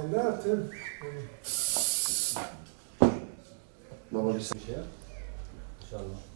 Sen ne yaptın? Baba bir Bir şey yap. İnşallah.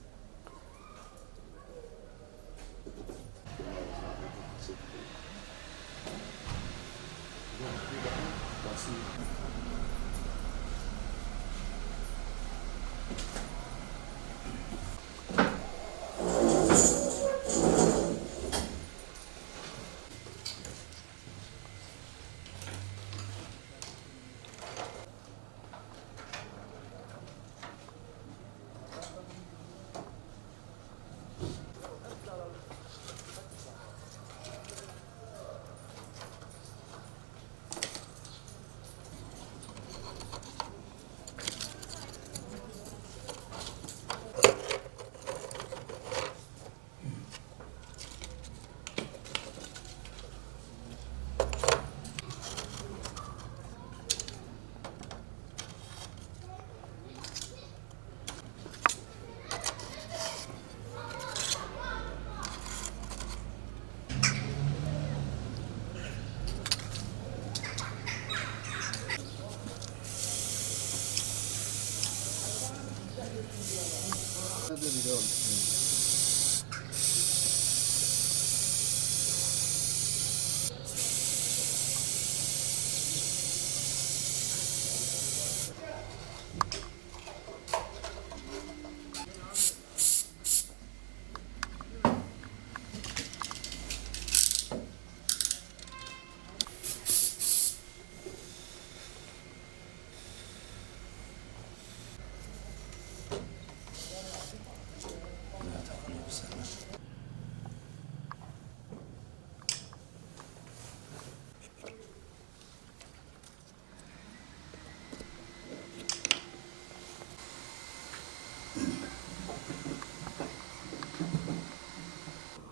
这里都要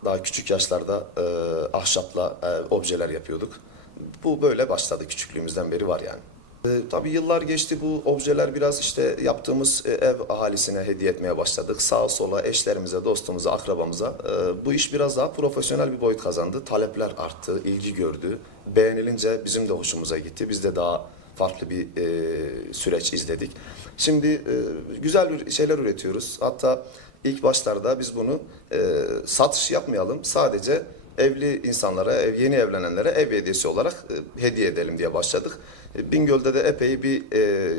Daha küçük yaşlarda e, ahşapla e, objeler yapıyorduk. Bu böyle başladı küçüklüğümüzden beri var yani. E, tabii yıllar geçti bu objeler biraz işte yaptığımız e, ev ahalisine hediye etmeye başladık. Sağa sola eşlerimize, dostumuza, akrabamıza. E, bu iş biraz daha profesyonel bir boyut kazandı. Talepler arttı, ilgi gördü. Beğenilince bizim de hoşumuza gitti. Biz de daha farklı bir e, süreç izledik. Şimdi e, güzel şeyler üretiyoruz. Hatta ilk başlarda biz bunu e, satış yapmayalım. Sadece evli insanlara, ev, yeni evlenenlere ev hediyesi olarak e, hediye edelim diye başladık. Bingöl'de de epey bir e,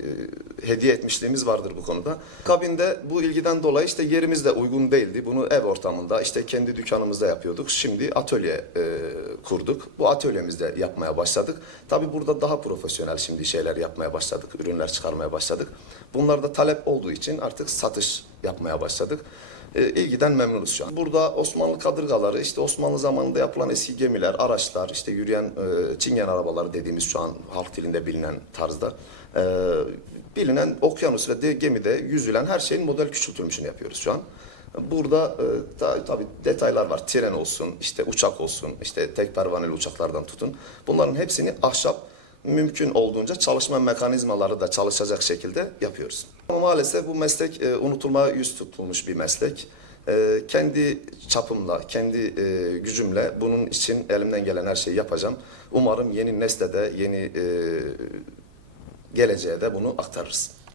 hediye etmişliğimiz vardır bu konuda. Kabinde bu ilgiden dolayı işte yerimiz de uygun değildi. Bunu ev ortamında işte kendi dükkanımızda yapıyorduk. Şimdi atölye e, kurduk. Bu atölyemizde yapmaya başladık. Tabii burada daha profesyonel şimdi şeyler yapmaya başladık. Ürünler çıkarmaya başladık. Bunlarda talep olduğu için artık satış yapmaya başladık. E, ilgiden memnunuz şu an. Burada Osmanlı kadırgaları, işte Osmanlı zamanında yapılan eski gemiler, araçlar, işte yürüyen e, çingen arabaları dediğimiz şu an halk dilinde bilinen tarzda. E, bilinen okyanus ve de, gemide yüzülen her şeyin model küçültülmüşünü yapıyoruz şu an. Burada e, ta, tabii detaylar var. Tren olsun, işte uçak olsun, işte tek pervaneli uçaklardan tutun. Bunların hepsini ahşap mümkün olduğunca çalışma mekanizmaları da çalışacak şekilde yapıyoruz. Ama maalesef bu meslek e, unutulmaya yüz tutulmuş bir meslek. E, kendi çapımla, kendi e, gücümle bunun için elimden gelen her şeyi yapacağım. Umarım yeni nesle de, yeni e, geleceğe de bunu aktarırız.